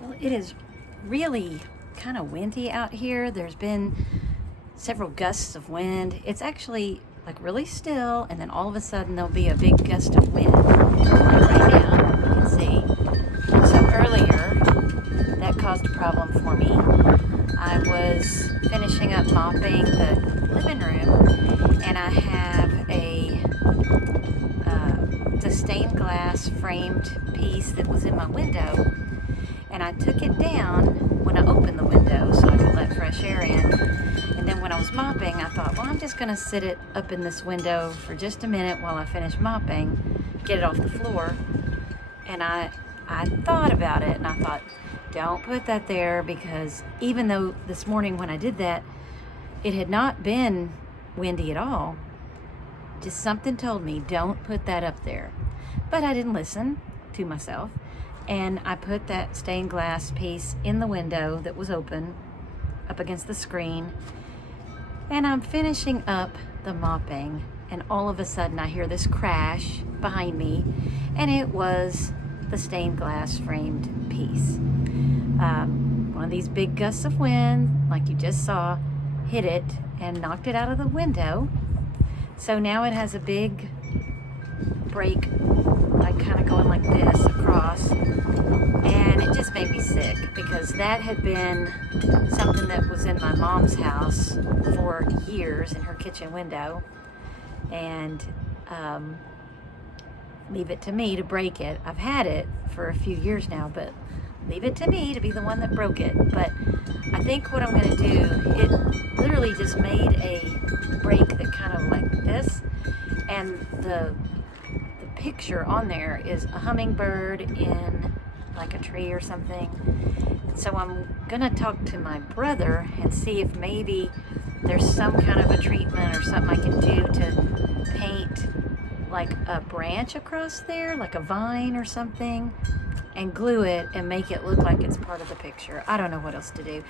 Well, it is really kind of windy out here. There's been several gusts of wind. It's actually like really still, and then all of a sudden there'll be a big gust of wind. Right now, you can see. And so earlier, that caused a problem for me. I was finishing up mopping the living room, and I have it's a stained glass framed piece that was in my window, and I took it down when I opened the window so I could let fresh air in. And then when I was mopping, I thought, well, I'm just going to sit it up in this window for just a minute while I finish mopping, get it off the floor. And I thought about it, and I thought, don't put that there, because even though this morning when I did that, it had not been windy at all, just something told me, don't put that up there. But I didn't listen to myself, and I put that stained glass piece in the window that was open up against the screen, and I'm finishing up the mopping, and all of a sudden I hear this crash behind me, and it was the stained glass framed piece. One of these big gusts of wind, like you just saw, hit it and knocked it out of the window. So now it has a big break, like kind of going like this across, and it just made me sick, because that had been something that was in my mom's house for years in her kitchen window, and leave it to me to break it. I've had it for a few years now, but leave it to me to be the one that broke it. But I think what I'm going to do, it literally just made a break that kind of like this, and the picture on there is a hummingbird in like a tree or something. So I'm gonna talk to my brother and see if maybe there's some kind of a treatment or something I can do to paint like a branch across there, like a vine or something, and glue it and make it look like it's part of the picture. I don't know what else to do.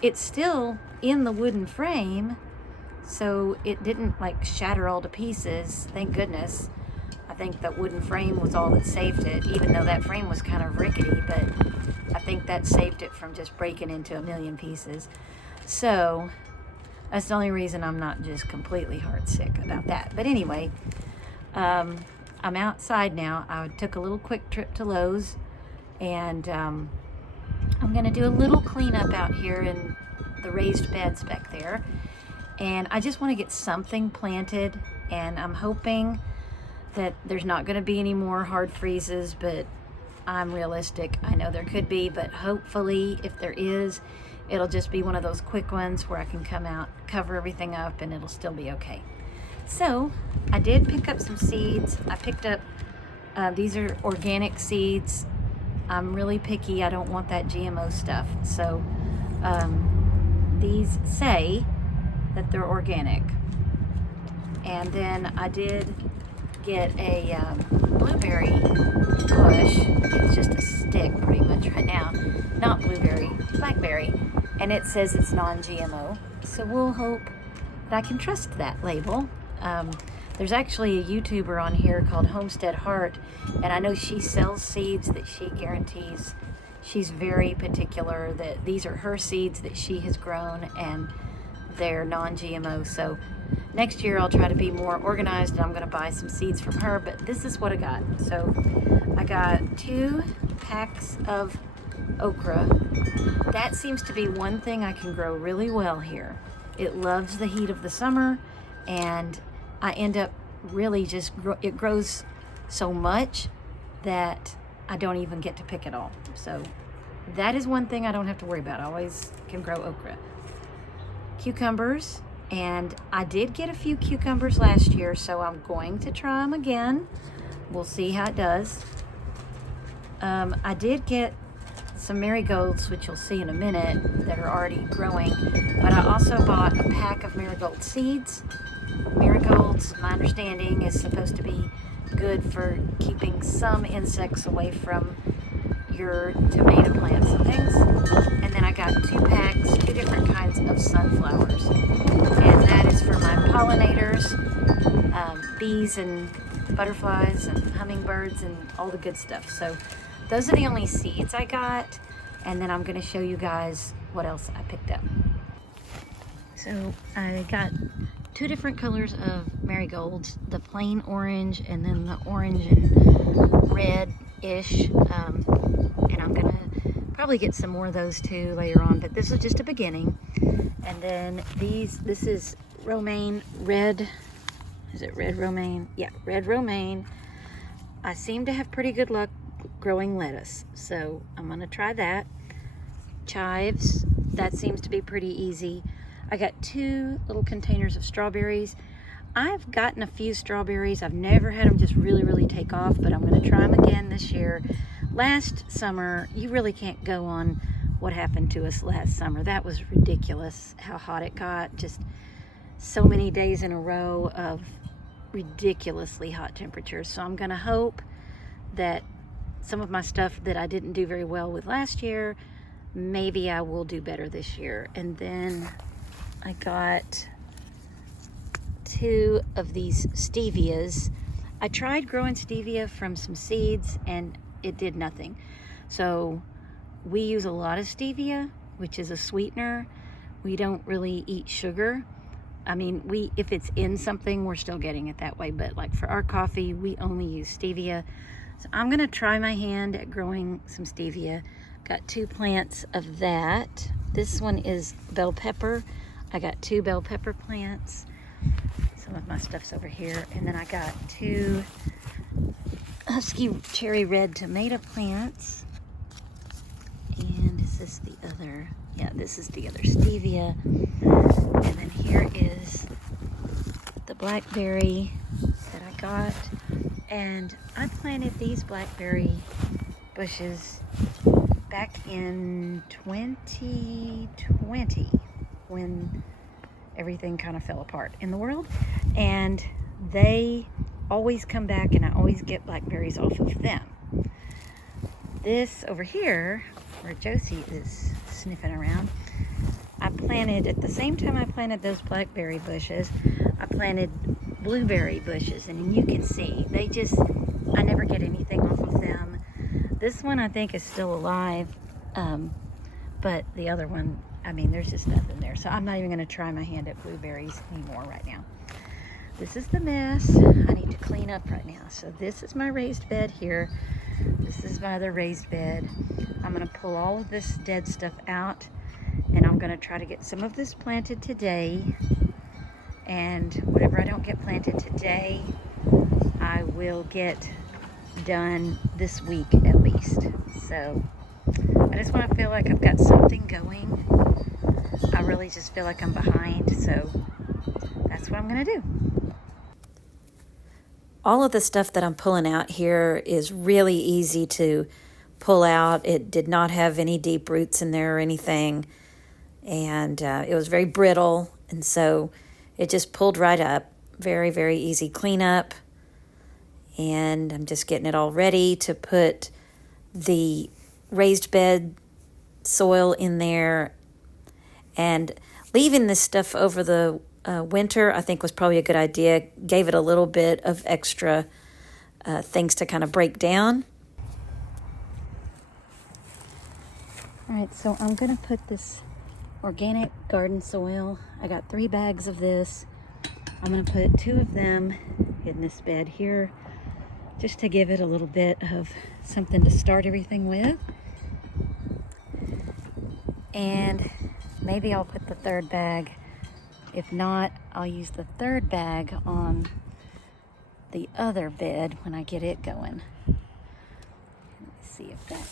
It's still in the wooden frame, so it didn't like shatter all to pieces, thank goodness. I think that wooden frame was all that saved it, even though that frame was kind of rickety, but I think that saved it from just breaking into a million pieces. So that's the only reason I'm not just completely heartsick about that. But anyway, I'm outside now. I took a little quick trip to Lowe's, and I'm going to do a little cleanup out here in the raised beds back there. And I just want to get something planted, and I'm hoping that there's not going to be any more hard freezes, but I'm realistic. I know there could be, but hopefully if there is, it'll just be one of those quick ones where I can come out, cover everything up, and it'll still be okay. So I did pick up some seeds. I picked up, these are organic seeds. I'm really picky. I don't want that GMO stuff. So these say that they're organic. And then I did get a blueberry bush. It's just a stick pretty much right now. Not blueberry, blackberry. And it says it's non-GMO. So we'll hope that I can trust that label. There's actually a YouTuber on here called Homestead Heart, and I know she sells seeds that she guarantees. She's very particular that these are her seeds that she has grown, and they're non-GMO. So next year I'll try to be more organized, and I'm going to buy some seeds from her, but this is what I got. So I got 2 packs of okra. That seems to be one thing I can grow really well here. It loves the heat of the summer, and I end up really just, it grows so much that I don't even get to pick it all. So that is one thing I don't have to worry about. I always can grow okra. Cucumbers, and I did get a few cucumbers last year, so I'm going to try them again. We'll see how it does. I did get some marigolds, which you'll see in a minute, that are already growing, but I also bought a pack of marigold seeds. Marigolds, my understanding, is supposed to be good for keeping some insects away from your tomato plants and things. And then I got 2 packs, 2 different kinds of sunflowers, and that is for my pollinators, bees and butterflies and hummingbirds and all the good stuff. So those are the only seeds I got. and then I'm going to show you guys what else I picked up. So I got 2 different colors of marigolds, the plain orange and then the orange and red-ish, and I'm gonna probably get some more of those too later on, but this is just a beginning. And then this is romaine red. Is it red romaine? Yeah, red romaine. I seem to have pretty good luck growing lettuce, so I'm gonna try that. Chives, that seems to be pretty easy. I got 2 little containers of strawberries. I've gotten a few strawberries. I've never had them just really take off, but I'm going to try them again this year. Last summer, you really can't go on what happened to us last summer. That was ridiculous how hot it got. Just so many days in a row of ridiculously hot temperatures. So I'm going to hope that some of my stuff that I didn't do very well with last year, maybe I will do better this year. And then I got 2 of these stevias. I tried growing stevia from some seeds and it did nothing. So we use a lot of stevia, which is a sweetener. We don't really eat sugar. I mean, if it's in something, we're still getting it that way, but like for our coffee, we only use stevia. So I'm gonna try my hand at growing some stevia. Got 2 plants of that. This one is bell pepper. I got 2 bell pepper plants. Some of my stuff's over here. And then I got 2 Husky cherry red tomato plants. And is this the other? Yeah, this is the other stevia. And then here is the blackberry that I got. And I planted these blackberry bushes back in 2020 when everything kind of fell apart in the world, and they always come back and I always get blackberries off of them. This over here, where Josie is sniffing around, I planted, at the same time I planted those blackberry bushes, I planted blueberry bushes, and you can see, I never get anything off of them. This one I think is still alive, but the other one, I mean, there's just nothing there. So I'm not even gonna try my hand at blueberries anymore right now. This is the mess I need to clean up right now. So this is my raised bed here. This is my other raised bed. I'm gonna pull all of this dead stuff out, and I'm gonna try to get some of this planted today. And whatever I don't get planted today, I will get done this week at least. So I just want to feel like I've got something going. I really just feel like I'm behind, so that's what I'm gonna do. All of the stuff that I'm pulling out here is really easy to pull out. It did not have any deep roots in there or anything, and it was very brittle, and so it just pulled right up. Very easy cleanup. And I'm just getting it all ready to put the raised bed soil in there. And leaving this stuff over the winter, I think, was probably a good idea. Gave it a little bit of extra things to kind of break down. All right, so I'm going to put this organic garden soil. I got 3 bags of this. I'm going to put 2 of them in this bed here, just to give it a little bit of something to start everything with. And maybe I'll put the 3rd bag. If not, I'll use the 3rd bag on the other bed when I get it going. Let me see if that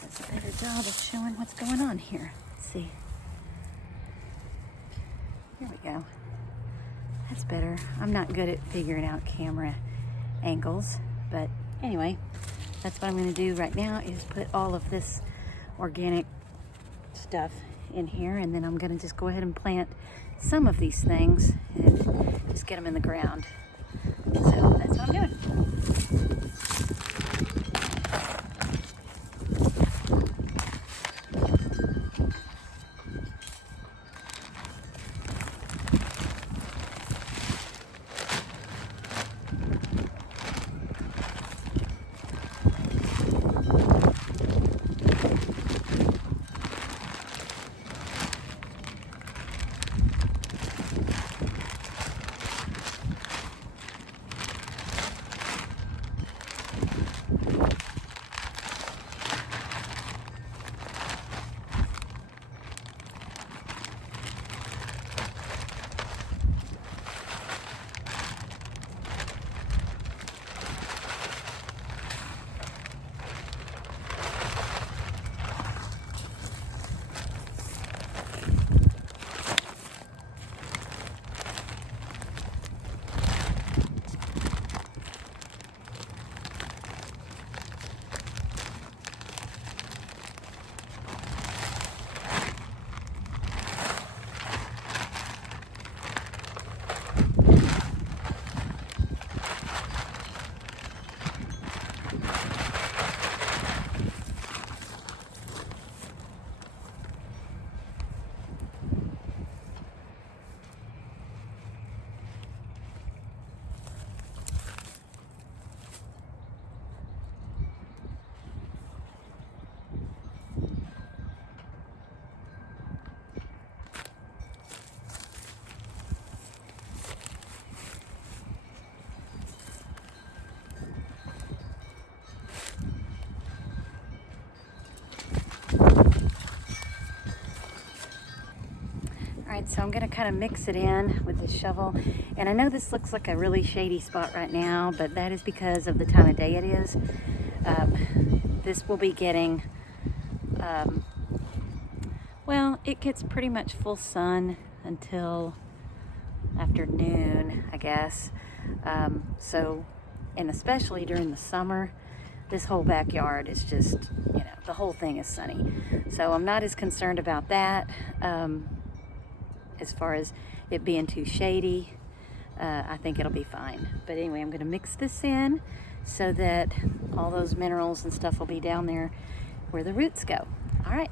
does a better job of showing what's going on here. Let's see. Here we go. That's better. I'm not good at figuring out camera angles, but anyway, that's what I'm going to do right now, is put all of this organic stuff in here, and then I'm going to just go ahead and plant some of these things and just get them in the ground. So that's what I'm doing. so I'm gonna kind of mix it in with this shovel. And I know this looks like a really shady spot right now, but that is because of the time of day it is. This will be getting, well, it gets pretty much full sun until afternoon, I guess. So, and especially during the summer, this whole backyard is just, you know, the whole thing is sunny. So I'm not as concerned about that. As far as it being too shady, I think it'll be fine. But anyway, I'm gonna mix this in so that all those minerals and stuff will be down there where the roots go. All right.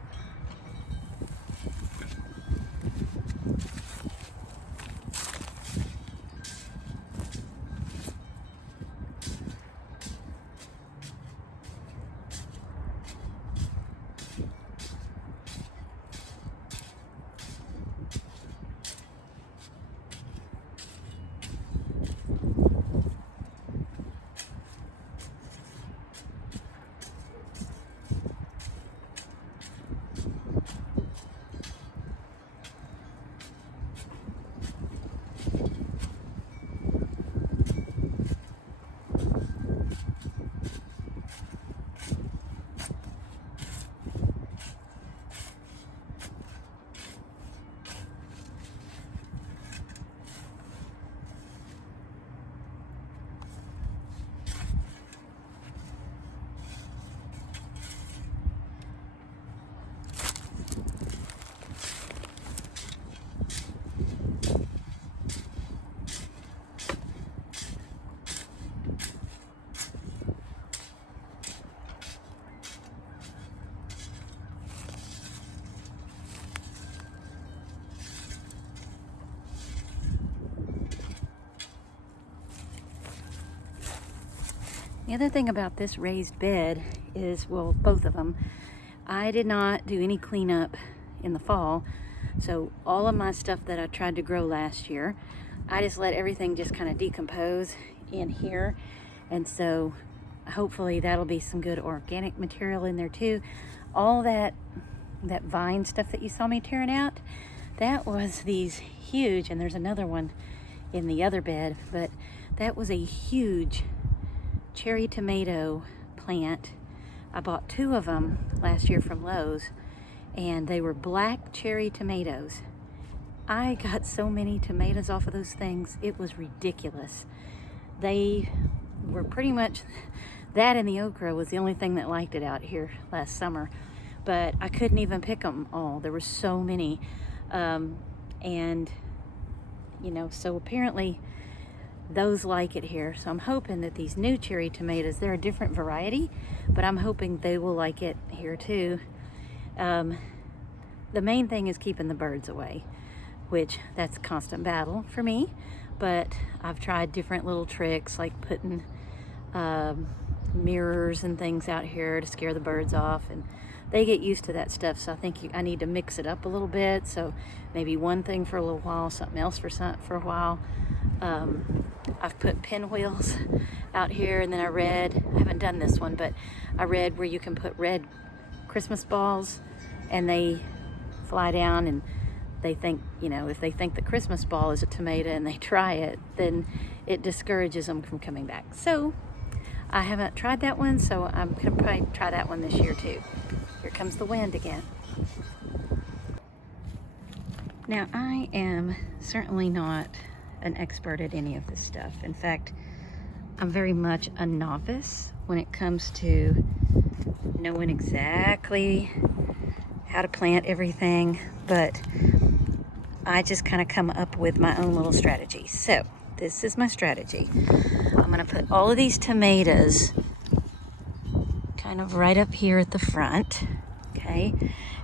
The other thing about this raised bed is, well, both of them, I did not do any cleanup in the fall. So all of my stuff that I tried to grow last year, I just let everything just kind of decompose in here. And so hopefully that'll be some good organic material in there too. All that vine stuff that you saw me tearing out, that was these huge, and there's another one in the other bed, but that was a huge cherry tomato plant. I bought 2 of them last year from Lowe's, and they were black cherry tomatoes. I got so many tomatoes off of those things, it was ridiculous. They were pretty much, that and the okra was the only thing that liked it out here last summer, but I couldn't even pick them all. There were so many, and you know, so apparently those like it here. So I'm hoping that these new cherry tomatoes, they're a different variety, but I'm hoping they will like it here too. The main thing is keeping the birds away, which that's a constant battle for me, but I've tried different little tricks like putting mirrors and things out here to scare the birds off, and they get used to that stuff. So I think I need to mix it up a little bit. So maybe one thing for a little while, something else for a while. I've put pinwheels out here, and then I haven't done this one, but I read where you can put red Christmas balls and they fly down, and they think, you know, if they think the Christmas ball is a tomato and they try it, then it discourages them from coming back. So I haven't tried that one, so I'm gonna probably try that one this year too. Here comes the wind again. Now, I am certainly not an expert at any of this stuff. In fact, I'm very much a novice when it comes to knowing exactly how to plant everything, but I just kind of come up with my own little strategy. So this is my strategy. I'm gonna put all of these tomatoes kind of right up here at the front, okay?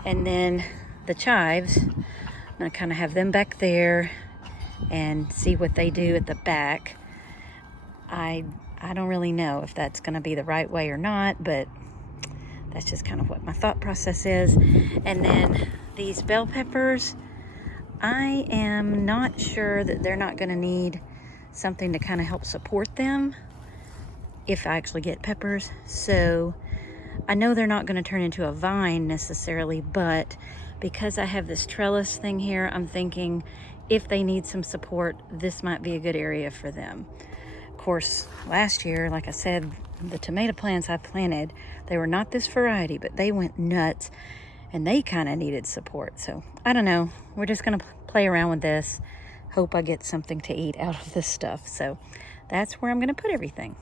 And then the chives, I'm gonna kind of have them back there and see what they do at the back. I don't really know if that's gonna be the right way or not, but that's just kind of what my thought process is. And then these bell peppers, I am not sure that they're not gonna need something to kind of help support them if I actually get peppers. So I know they're not going to turn into a vine necessarily, but because I have this trellis thing here, I'm thinking if they need some support, this might be a good area for them. Of course, last year, like I said, the tomato plants I planted, they were not this variety, but they went nuts and they kind of needed support. So I don't know. We're just going to play around with this. Hope I get something to eat out of this stuff. So that's where I'm going to put everything.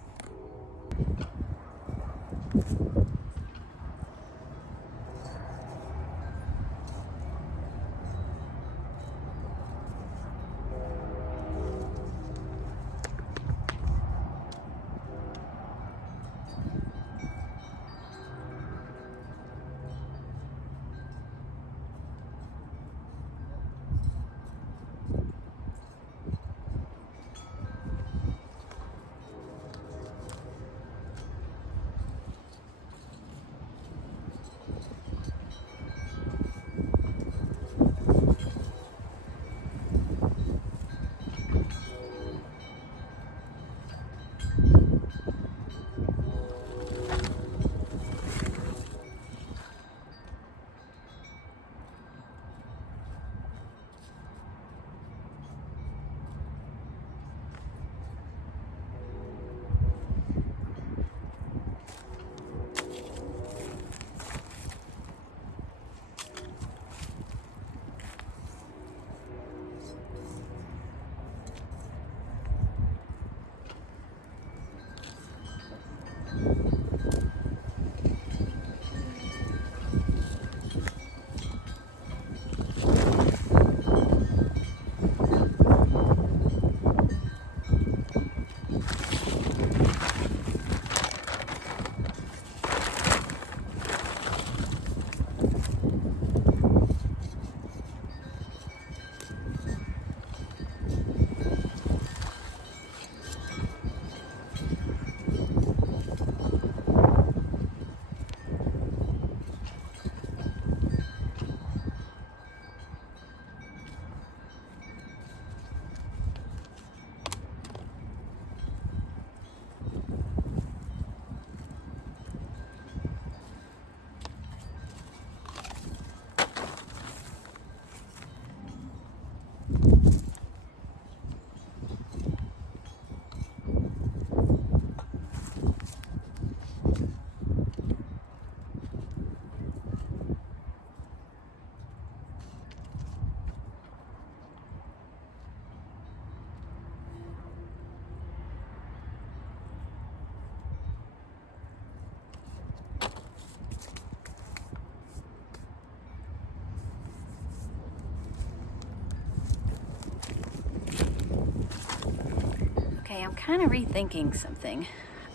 Okay, I'm kind of rethinking something.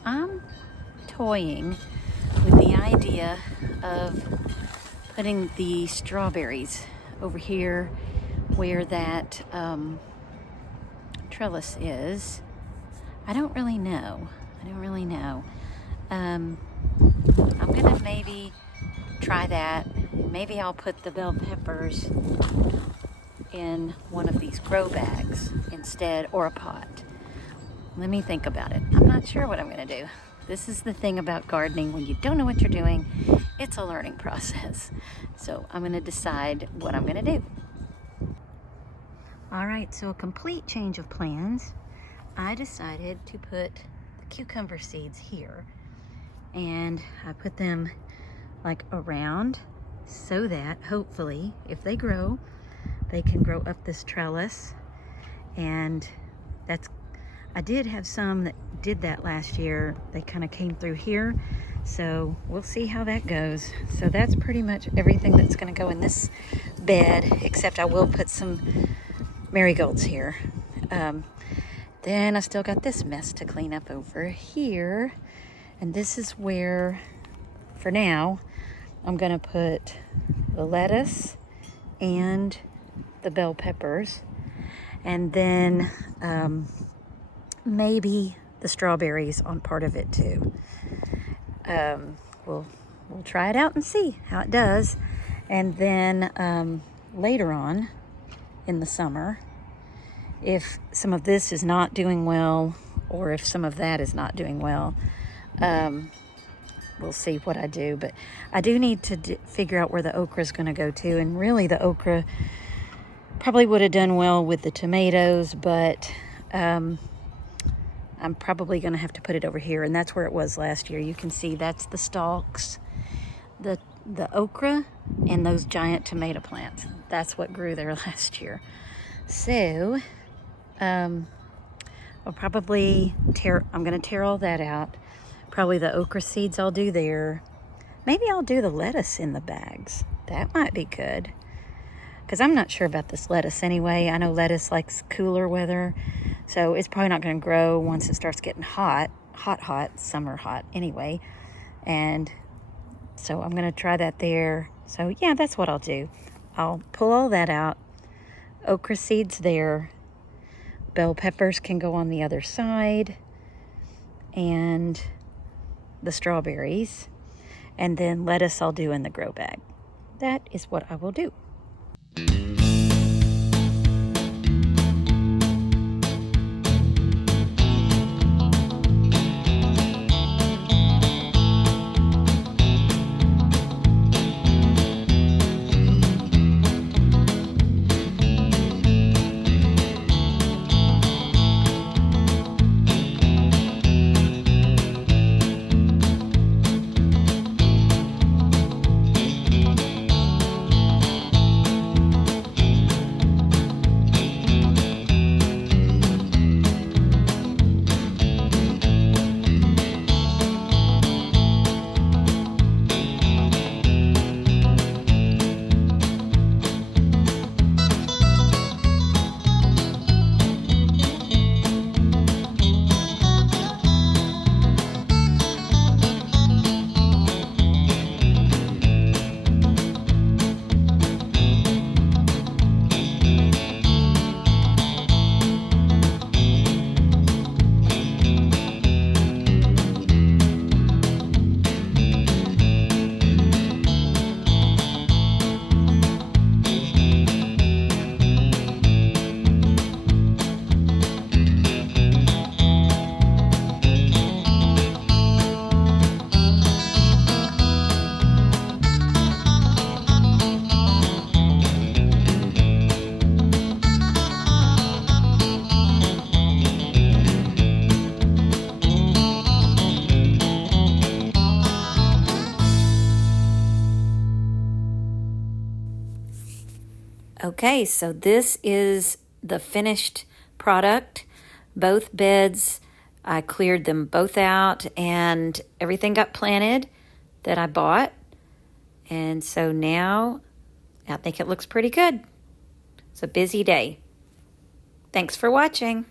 I'm toying with the idea of putting the strawberries over here where that trellis is. I don't really know. I'm gonna maybe try that. Maybe I'll put the bell peppers in one of these grow bags instead, or a pot. Let me think about it. I'm not sure what I'm gonna do. This is the thing about gardening. When you don't know what you're doing, it's a learning process. So I'm gonna decide what I'm gonna do. All right, so a complete change of plans. I decided to put the cucumber seeds here, and I put them like around so that hopefully if they grow, they can grow up this trellis. And I did have some that did that last year. They kind of came through here, so we'll see how that goes. So that's pretty much everything that's going to go in this bed, except I will put some marigolds here. Then I still got this mess to clean up over here, and this is where, for now, I'm going to put the lettuce and the bell peppers, and then maybe the strawberries on part of it too. We'll try it out and see how it does. And then later on in the summer, if some of this is not doing well, or if some of that is not doing well, we'll see what I do. But I do need to figure out where the okra is going to go to. And really the okra probably would have done well with the tomatoes, but I'm probably going to have to put it over here. And that's where it was last year. You can see that's the stalks, the okra, and those giant tomato plants. That's what grew there last year. So I'll probably I'm going to tear all that out. Probably the okra seeds I'll do there. Maybe I'll do the lettuce in the bags. That might be good. Because I'm not sure about this lettuce anyway. I know lettuce likes cooler weather. So it's probably not going to grow once it starts getting hot. Hot, summer hot anyway. And so I'm going to try that there. So yeah, that's what I'll do. I'll pull all that out. Okra seeds there. Bell peppers can go on the other side. And the strawberries. And then lettuce I'll do in the grow bag. That is what I will do. Okay, so this is the finished product. Both beds, I cleared them both out and everything got planted that I bought. And so now I think it looks pretty good. It's a busy day. Thanks for watching.